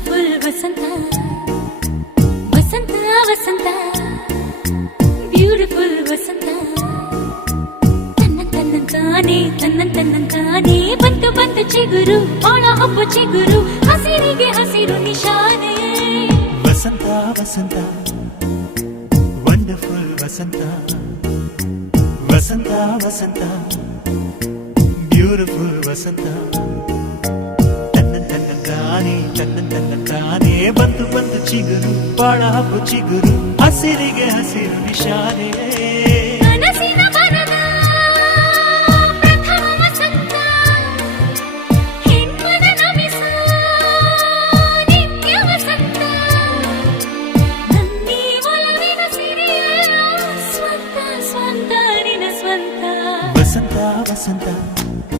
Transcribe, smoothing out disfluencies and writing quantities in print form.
beautiful ವಸಂತ ವಸಂತ ವಸಂತ beautiful ವಸಂತ ತನ್ನಂತಾನೆ ಬಂತು ಬಂತು ಚಿಗುರು ಒಳ ಹಬ್ಬ ಚಿಗುರು ಹಸಿರಿಗೆ ಹಸಿರು ನಿಶಾನೆ ವಸಂತ ವಸಂತ ವಂಡರ್ಫುಲ್ ವಸಂತ ವಸಂತ ವಸಂತ ಬ್ಯೂಟಿಫುಲ್ ವಸಂತ ತನ್ನಂತಾನೆ ಬಂತು ಬಂತು ಚಿಗುರು ಒಳ ಹಬ್ಬ ಚಿಗುರು ಹಸಿರಿಗೆ ಹಸಿರು ನಿಶಾನೆ